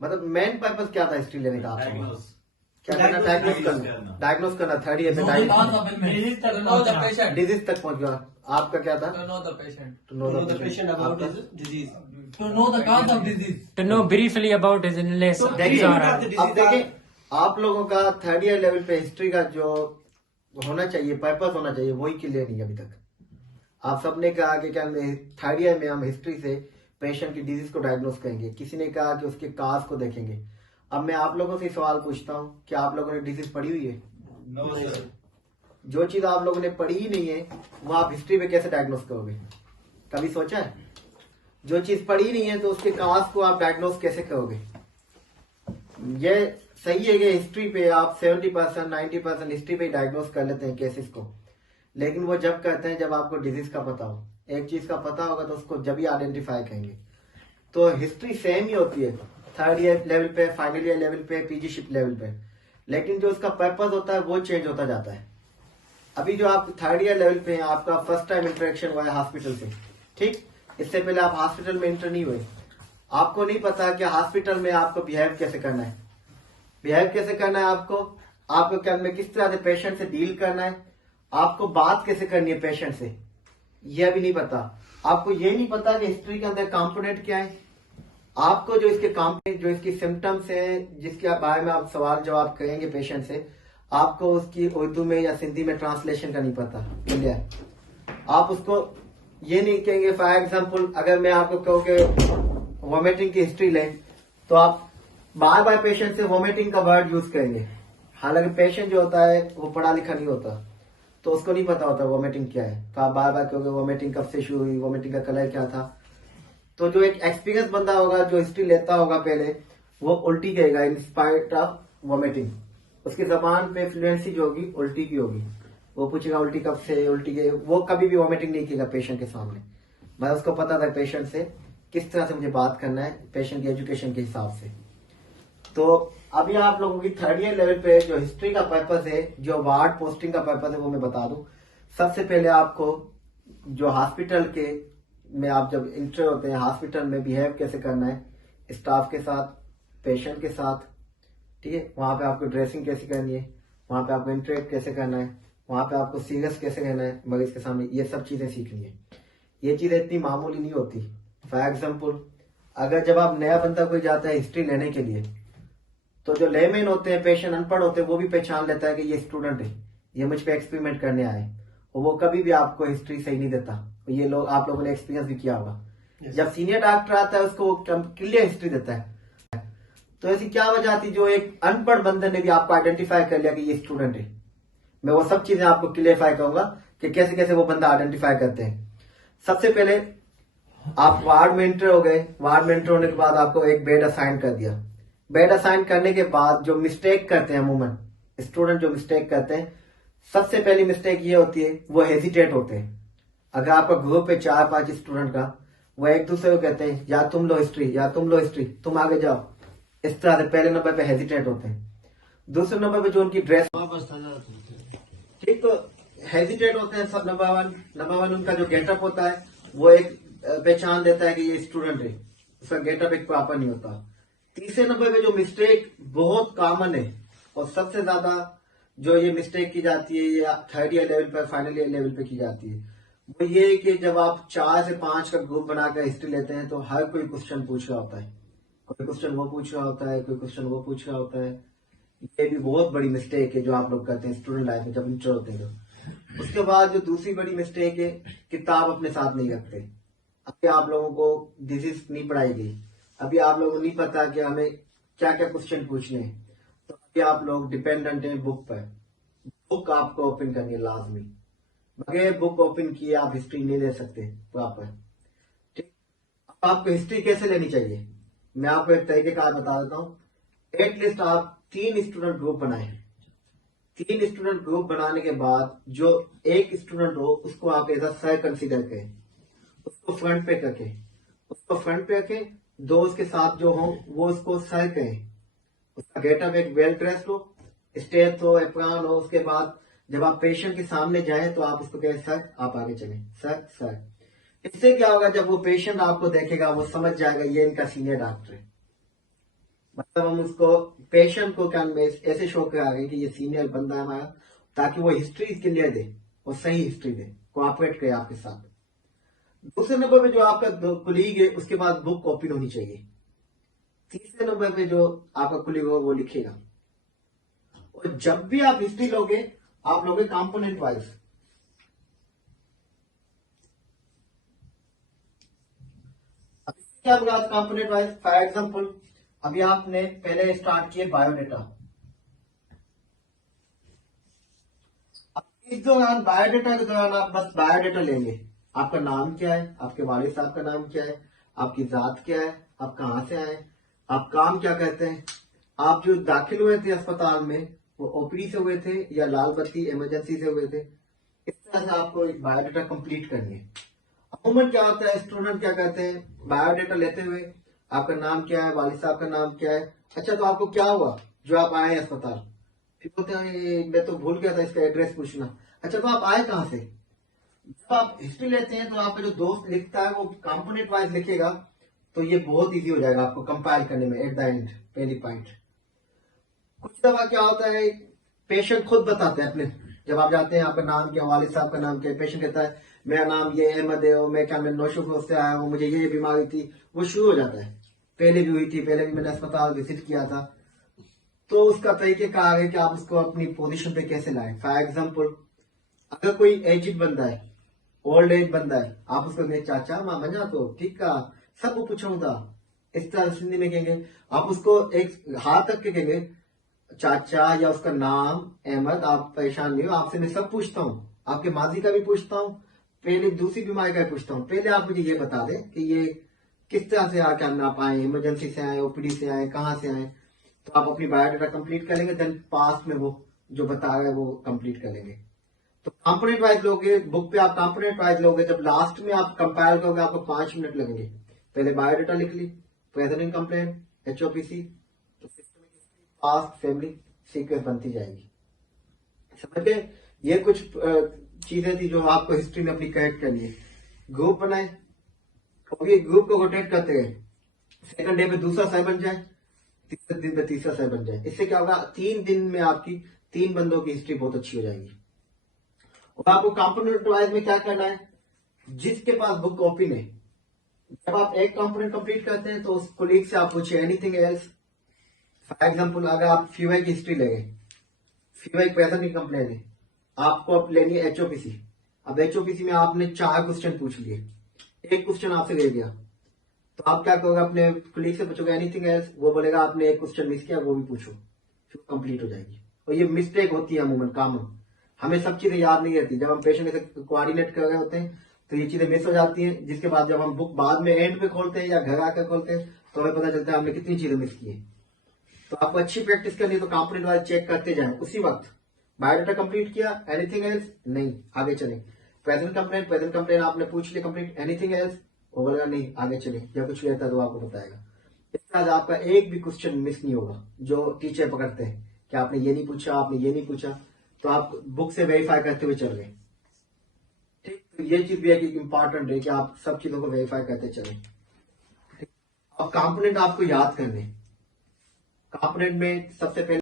मतलब main purpose क्या था हिस्ट्री लेने का आपका? डायग्नोस क्या करना? डायग्नोस करना। थर्ड ईयर में Disease तक know the पहुंचना। patient. डिजीज तक पहुंच गया। आपका क्या था? To know the patient. To know know the the patient about आपका? his disease. To know the cause of disease. To know briefly about his illness. So, देखिए, disorder. अब देखिए आप लोगों का थर्ड ईयर लेवल पे हिस्ट्री का जो होना चाहिए, पर्पस होना चाहिए, वही क्लियर नहीं है अभी तक। आप सबने कहा कि क्या थर्ड ईयर में हम हिस्ट्री से पेशेंट की डिजीज को डायग्नोस करेंगे, किसी ने कहा कि उसके काज को देखेंगे। अब मैं आप लोगों से सवाल पूछता हूँ, क्या आप लोगों ने डिजीज पढ़ी हुई है? No, sir. जो चीज आप लोगों ने पढ़ी ही नहीं है वो आप हिस्ट्री में कैसे डायग्नोस करोगे? कभी सोचा है? जो चीज पढ़ी नहीं है तो उसके काज को आप डायग्नोस कैसे करोगे? ये सही है कि हिस्ट्री पे आप 70% 90% हिस्ट्री पे डायग्नोस कर लेते हैं केसेस को, लेकिन वो जब करते हैं जब आपको डिजीज का पता हो। एक चीज का पता होगा तो उसको जब ही आइडेंटिफाई करेंगे। तो हिस्ट्री सेम ही होती है थर्ड ईयर लेवल पे, फाइनल ईयर लेवल पे, पीजीशिप लेवल पे, लेकिन जो उसका पर्पज होता है वो चेंज होता जाता है। अभी जो आप थर्ड ईयर लेवल पे हैं, आपका फर्स्ट टाइम इंटरेक्शन हुआ है हॉस्पिटल से, ठीक? इससे पहले आप हॉस्पिटल में इंटर नहीं हुए, आपको नहीं पता कि हॉस्पिटल में आपको बिहेव कैसे करना है। बिहेव कैसे करना है आपको क्या में किस तरह से पेशेंट से डील करना है, आपको बात कैसे करनी है पेशेंट से, यह भी नहीं पता। आपको ये नहीं पता कि हिस्ट्री के अंदर कंपोनेंट क्या है। आपको जो इसके कंपोनेंट, जो इसकी सिम्टम्स है, जिसके बारे में आप सवाल जवाब करेंगे पेशेंट से, आपको उसकी उर्दू में या सिंधी में ट्रांसलेशन का नहीं पता। क्लियर? आप उसको ये नहीं कहेंगे। फॉर एग्जाम्पल, अगर मैं आपको कहूँ कि वॉमिटिंग की हिस्ट्री लें, तो आप बार बार पेशेंट से वॉमिटिंग का वर्ड यूज करेंगे। हालांकि पेशेंट जो होता है वो पढ़ा लिखा नहीं होता, तो उसको नहीं पता होता वॉमिटिंग क्या है। तो आप बार बार कहोगे वॉमिटिंग कब से शुरू हुई, वॉमिटिंग का कलर क्या था। तो जो एक एक्सपीरियंस बंदा होगा, जो हिस्ट्री लेता होगा पहले, वो उल्टी कहेगा इंस्पायर्ड ऑफ वॉमिटिंग। उसकी जबान पे फ्लुएंसी जो होगी उल्टी की होगी। वो पूछेगा उल्टी कब से, उल्टी के, वो कभी भी वॉमिटिंग नहीं किएगा पेशेंट के सामने। मैं उसको पता था पेशेंट से किस तरह से मुझे बात करना है, पेशेंट की एजुकेशन के हिसाब से। तो अभी आप लोगों की थर्ड ईयर लेवल पे जो हिस्ट्री का पर्पस है, जो वार्ड पोस्टिंग का पर्पस है, वो मैं बता दूं। सबसे पहले आपको जो हॉस्पिटल के में आप जब इंटर होते हैं, हॉस्पिटल में बिहेव कैसे करना है स्टाफ के साथ, पेशेंट के साथ, ठीक है? वहां पे आपको ड्रेसिंग कैसे करनी है, वहां पे आपको इंटरेक्ट कैसे करना है, वहां पे आपको सीरियस कैसे रहना है मरीज के सामने, ये सब चीजें सीखनी है। ये चीजें इतनी मामूली नहीं होती। फॉर एग्जाम्पल, अगर जब आप नया बंदा कोई जाता है हिस्ट्री लेने के लिए, तो जो लेमैन होते हैं, पेशेंट अनपढ़ होते हैं, वो भी पहचान लेता है कि ये स्टूडेंट है, ये मुझ पे एक्सपेरिमेंट करने आए, और वो कभी भी आपको हिस्ट्री सही नहीं देता। ये लोग, आप लोगों ने एक्सपीरियंस भी किया होगा। जब सीनियर डॉक्टर आता है उसको वो क्लियर हिस्ट्री देता है। तो ऐसी क्या वजह आती, जो एक अनपढ़ बंदे ने भी आपको आइडेंटिफाई कर लिया कि ये स्टूडेंट है। मैं वो सब चीजें आपको क्लियरफाई करूंगा कि कैसे कैसे वो बंदा आइडेंटिफाई करते हैं। सबसे पहले आप वार्ड में एंटर हो गए। वार्ड में एंटर होने के बाद आपको एक बेड असाइन कर दिया। बेड असाइन करने के बाद जो मिस्टेक करते हैं अमूमन स्टूडेंट, जो मिस्टेक करते हैं, सबसे पहली मिस्टेक ये होती है, वो हेजिटेट होते हैं। अगर आपका ग्रुप है 4-5 स्टूडेंट का, वो एक दूसरे को कहते हैं या तुम लो हिस्ट्री, या तुम लो हिस्ट्री, तुम आगे जाओ, इस तरह से पहले नंबर पे हेजिटेट होते हैं। दूसरे नंबर पे जो उनकी ड्रेस, ठीक, तो हेजिटेट होते हैं सब। नंबर वन उनका जो गेटअप होता है वो एक पहचान देता है कि ये स्टूडेंट है, उसका गेटअप एक प्रॉपर नहीं होता। तीसरे नंबर पे जो मिस्टेक बहुत कॉमन है और सबसे ज्यादा जो ये मिस्टेक की जाती है, ये थर्ड ईयर लेवल पर, फाइनल ईयर लेवल पे की जाती है, वो ये है कि जब आप 4 से 5 का ग्रुप बनाकर हिस्ट्री लेते हैं तो हर कोई क्वेश्चन पूछ रहा होता है। कोई क्वेश्चन वो पूछ रहा होता है, कोई क्वेश्चन वो पूछ रहा होता है। ये भी बहुत बड़ी मिस्टेक है जो आप लोग करते हैं स्टूडेंट लाइफ में जब इंटर होते हैं। तो उसके बाद जो दूसरी बड़ी मिस्टेक है, किताब अपने साथ नहीं रखते। अभी आप लोगों को डिजीज नहीं पढ़ाई गई, अभी आप लोगों को नहीं पता कि हमें क्या क्या क्वेश्चन पूछने हैं, तो अभी आप लोग डिपेंडेंट हैं बुक पर। बुक आपको ओपन करनी है लाजमी। बगैर बुक ओपन किए आप हिस्ट्री नहीं ले सकते प्रॉपर, ठीक? अब आपको हिस्ट्री कैसे लेनी चाहिए, मैं आपको एक तरीके का बता देता हूँ। एटलीस्ट आप 3 स्टूडेंट ग्रुप बनाए। 3 स्टूडेंट ग्रुप बनाने के बाद जो एक स्टूडेंट हो उसको आप एज अ सर कंसीडर करें, उसको फ्रंट पे करके, उसको फ्रंट पे रखें। दो उसके साथ जो हो वो उसको सर कहें। उसका गेटअप एक वेल ड्रेस्ड हो, स्टेज हो, एप्रॉन हो। उसके बाद जब आप पेशेंट के सामने जाएं तो आप उसको कहें सर आप आगे चलें, सर सर। इससे क्या होगा, जब वो पेशेंट आपको देखेगा वो समझ जाएगा ये इनका सीनियर डॉक्टर है, मतलब हम उसको पेशेंट को क्या ऐसे शो करा रहे हैं कि ये सीनियर बंदा है हमारा, ताकि वो हिस्ट्री क्लियर दे और सही हिस्ट्री दे, कोऑपरेट करे आपके साथ। दूसरे नंबर पे जो आपका कुलीग है उसके पास बुक ओपन होनी चाहिए। तीसरे नंबर पे जो आपका कुलीग होगा वो लिखेगा। और जब भी आप हिस्ट्री लोगे आप लोगे कंपोनेंट वाइज। क्या बात कंपोनेंट वाइज, फॉर एग्जांपल अभी आपने पहले स्टार्ट किए बायोडेटा। इस दौरान बायोडेटा के दौरान आप बस बायोडेटा लेंगे। आपका नाम क्या है, आपके वालिद साहब का नाम क्या है, आपकी जात क्या है, आप कहां से आए, आप काम क्या करते हैं, आप जो दाखिल हुए थे अस्पताल में वो ओपीडी से हुए थे या लाल बत्ती इमरजेंसी से हुए थे। इस तरह से आपको एक बायोडेटा कंप्लीट करनी है। अमूमन क्या होता है, स्टूडेंट क्या कहते हैं, बायोडेटा लेते हुए आपका नाम क्या है, वालिद साहब का नाम क्या है, अच्छा तो आपको क्या हुआ जो आप आए अस्पताल, फिर बोलते हैं मैं तो भूल गया था इसका एड्रेस पूछना। अच्छा तो आप आए कहां से। जब आप हिस्ट्री लेते हैं तो आपका जो दोस्त लिखता है वो कंपोनेंट वाइज लिखेगा, तो ये बहुत इजी हो जाएगा आपको कंपाइल करने में एट द एंड पहली पॉइंट। कुछ दफा क्या होता है, पेशेंट खुद बताते हैं अपने, जब आप जाते हैं आपका नाम क्या, वालिद साहब का नाम क्या, पेशेंट कहता है मेरा नाम ये अहमद है और मैं क्या मैं नौशुफ से आया हूँ, मुझे ये बीमारी थी, वो शुरू हो जाता है पहले भी हुई थी, पहले भी मैंने अस्पताल विजिट किया था। तो उसका तरीके कार है कि आप उसको अपनी पोजीशन पे कैसे लाएं। फॉर एग्जाम्पल अगर कोई एजिड बंदा है, ओल्ड एज बंदा है, आप उसको कहें चाचा मामा जा तो ठीक का सब पूछूं था, इस तरह सिंधी में कहेंगे। आप उसको एक हाथ तक के कहेंगे चाचा या उसका नाम अहमद, आप परेशान नहीं हो, आपसे मैं सब पूछता हूँ, आपके माजी का भी पूछता हूँ, पहले दूसरी बीमारी का भी पूछता हूँ, पहले आप मुझे ये बता दें कि ये किस तरह से आके हम आप आए, इमरजेंसी से आए, ओपीडी से आए, कहाँ से आए। तो आप अपनी बायोडाटा कंप्लीट कर लेंगे, देन पास में वो जो बता रहे हैं वो कंप्लीट कर लेंगे। तो कंपोनेंट वाइज लोगे बुक पे, आप कंपोनेंट वाइज लोगे, जब लास्ट में आप कंपाइल करोगे आपको 5 मिनट लगेंगे। पहले बायोडाटा लिख ली, प्रेजेंट कंप्लेंट, एचओपीसी, तो पास्ट फैमिली सीक्वेंस बनती जाएगी। समझ गए। ये कुछ चीजें थी जो आपको हिस्ट्री में अपनी करेक्ट करनी है। ग्रुप बनाए, ग्रुप को रोटेट करते गए, सेकंड डे पे दूसरा सही बन जाए, तीसरे दिन पे तीसरा सही बन जाए। इससे क्या होगा, 3 दिन में आपकी 3 बंदों की हिस्ट्री बहुत अच्छी हो जाएगी। और आपको कंपोनेंट वाइज में क्या करना है, जिसके पास बुक ओपन है, जब आप एक कंपोनेंट कंप्लीट करते हैं तो उस कोलीग से आप पूछिए एनीथिंग एल्स। फॉर एग्जाम्पल अगर आप फीवाई की हिस्ट्री लेंगे, फीवाई प्रेजेंट की कंप्लेन है, आपको अब लेनी है एचओपीसी। अब एचओपीसी में आपने 4 क्वेश्चन पूछ लिए, एक क्वेश्चन आपसे रह गया, तो आप क्या करोगे, अपने कोलीग से पूछोगे एनीथिंग एल्स, वो बोलेगा आपने एक क्वेश्चन मिस किया, वो भी पूछो, फिर कंप्लीट हो जाएगी। और ये मिस्टेक होती है अमूमन कॉमन, हमें सब चीजें याद नहीं रहती। जब हम पेशेंट से कोऑर्डिनेट कर रहे होते हैं तो ये चीजें मिस हो जाती हैं, जिसके बाद जब हम बुक बाद में एंड पे खोलते हैं या घर आकर खोलते हैं तो हमें पता चलता है हमने कितनी चीजें मिस की है। तो आपको अच्छी प्रैक्टिस करनी है, तो कंपोनेंट वाइज चेक करते जाएं उसी वक्त। बायोडाटा कंप्लीट किया, एनीथिंग एल्स, नहीं आगे चले। प्रेजेंट कंप्लेंट आपने पूछ लिया कंप्लीट, एनीथिंग एल्स, वो बोलेगा नहीं आगे चले, या कुछ लेता तो आपको बताएगा। इस तरह से आपका एक भी क्वेश्चन मिस नहीं होगा। जो टीचर पकड़ते हैं कि आपने ये नहीं पूछा, आपने ये नहीं पूछा, तो आप बुक से वेरीफाई करते हुए चल रहे। ठीक, तो ये चीज भी है कि इंपॉर्टेंट है कि आप सब चीजों को वेरीफाई करते चले। अब कंपोनेंट आपको याद करने, कंपोनेंट में सबसे पहले